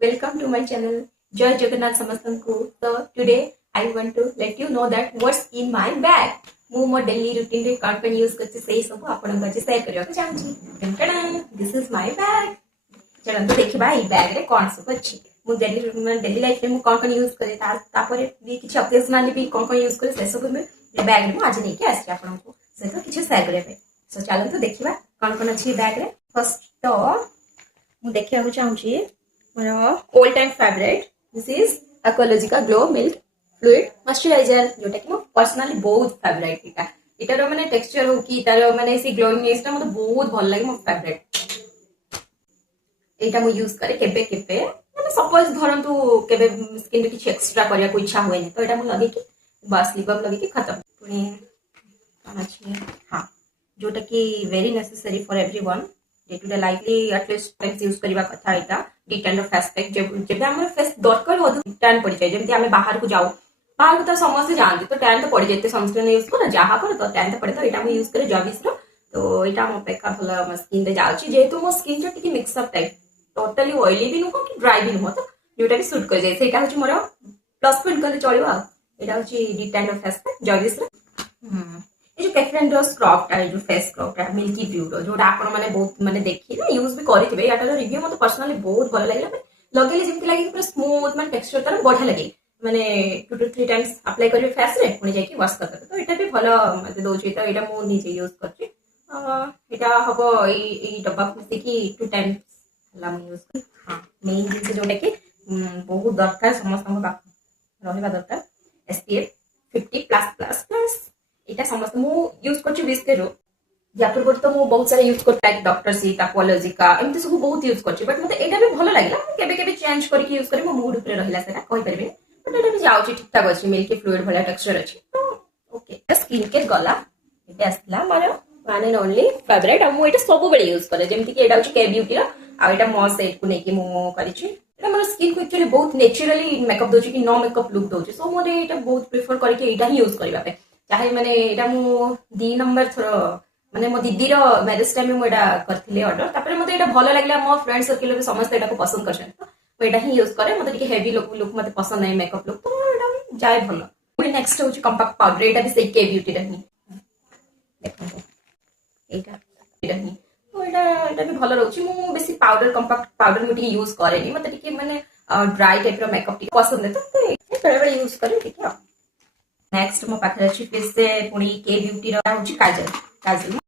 Welcome to my channel. Jai Jagannath Samastanku. So today I want to let you know that what's in my bag. ମୁଁ ମୋ daily ରୁଟିନରେ କଣ କଣ use କରୁଛି ସେଇ ସବୁ ଆପଣଙ୍କ ସହିତ ସେୟାର କରିବାକୁ ଚାହୁଁଛି। This is my bag. ଚାଲନ୍ତୁ ଦେଖିବା ଏଇ ବ୍ୟାଗରେ କଣ ସବୁ ଅଛି। ମୁଁ ଡେଲି ଲାଇଫରେ ମୁଁ କଣ କଣ ୟୁଜ କରେ ତାପରେ ବି କିଛି ଅକେଜନାଲି ବି କଣ କଣ ୟୁଜ କରେ ସେ ସବୁ ମୁଁ ବ୍ୟାଗରେ ମୁଁ ଆଜି ନେଇକି ଆସିଛି ଆପଣଙ୍କୁ ସହିତ କିଛି ସେୟାର କରିବା ପାଇଁ। ସୋ ଚାଲନ୍ତୁ ଦେଖିବା କଣ କଣ ଅଛି ଏ ବ୍ୟାଗରେ। ଫର୍ଷ୍ଟ ତ ମୁଁ ଦେଖିବାକୁ ଚାହୁଁଛି ମୋର all time favorite. This is Aqualogica Glow Milk Fluid Moisturizer जोटा कि मो पर्सनली बहुत फेवरेट इटार माने टेक्सचर हो कि तार माने सी ग्लोइंगनेस ता मते बहुत भल लागे मो फेवरेट एटा मो यूज करे केबे केबे माने सपोज धरंतु केबे स्किन रे किछ एक्स्ट्रा करिया को इच्छा होएनी तो एटा मो लगे कि बस लिप बाम लगे कि खत्म पुनी अछि हां जोटा कि very necessary for everyone day to day लाइफली एटलीस्ट टाइम्स यूज करबा कथा एटा डिटेंड ऑफ एस्पेक्ट जेबे हमर फेस दरकार हो टैन पड़ी जाय जेमति हमें बाहर को जाऊ बाहर को तो समस्त जानते तो टैन तो पड़ी जाते सनस्क्रीन यूज करो जहा करो तो टैन तो पड़े तो एटा हम यूज करे जॉबिस रो तो एटा मो पेका भला म स्किन रे जाउची जेहेतु मो स्किन जो टिके mix up type totally oily भी नुको कि ड्राई भी नुको तो जोटा भी सूट कर जाय सेटा होची मोर प्लस पॉइंट करे चलिबा एटा होची डिटेंड ऑफ एस्पेक्ट जॉबिस रो ये जो कैफेन रो स्क्रब टा जो फेस स्क्रब टा मिल्की व्यू रो जोटा आपण माने बहुत माने देखि ना यूज भी करिथिबे याटा रिव्यू मते पर्सनली बहुत भलो लागला लगेले जेमति लागि पूरा स्मूथ माने टेक्सचर तार बढ़िया लगे माने 2 to 3 टाइम्स अप्लाई करिवे फेस रे पुनी जाई कि वॉश करते तो एटा भी भलो मते दोची तो एटा मो निजे यूज करछि एटा हबो ई डब्बा खुसी कि 2 टाइम्स हला मो यूज कर हां मेन जिंस जोटा कि बहुत दरकार समस्त हम रहबा दरकार SPF 50+++ एटा समस्त मु यूज करछि विस्केरो या पूर्व तो मु बहुत सारा यूज करता है डॉक्टर सी Aqualogica एमती सब बहुत यूज करछि बट मते एटा भी भलो लागला केबे केबे चेंज करके यूज करे मो मूड ऊपर रहिला सेटा कहि परबे बट एटा भी जाउछि ठीक ठाक अछि मिल्की फ्लूइड भला टेक्सचर अछि तो ओके स्किन केयर गला एटा असला मारो वन एंड ओनली फेवरेट आ मु एटा सब बेले यूज करे जेमति कि एटा अछि के ब्यूटी रो आ एटा मो सेट को नेकी मु करिछि एटा मोर स्किन को एक्चुअली बहुत नेचुरली मेकअप दोछि कि नो मेकअप लुक दोछि सो मोरे एटा बहुत प्रेफर करके एटा ही यूज करबा पे चाहे माने एटा मु 2 नंबर थरो माने मो दीदी रो मैरिज टाइम में एटा करथिले ऑर्डर तापर मते एटा भलो लागला मो फ्रेंड सर्कल में समस्त एटा को पसंद करछन तो मो एटा ही यूज करे मते टिके हेवी लुक मते पसंद नै मेकअप लुक तो एटा जाय भलो पुनी नेक्स्ट होची कॉम्पैक्ट पाउडर एटा भी सेई के ब्यूटी रहनी देखो एटा रहनी तो एटा भी भलो रहउची मु बेसी पाउडर कॉम्पैक्ट पाउडर मते यूज करेनी मते टिके माने ड्राई टाइप रो मेकअप टिके पसंद नै तो एटा यूज करे टिके नेक्स्ट मो पाखरे अछि फिर से पुनी के ब्यूटी रो होची काजल काजल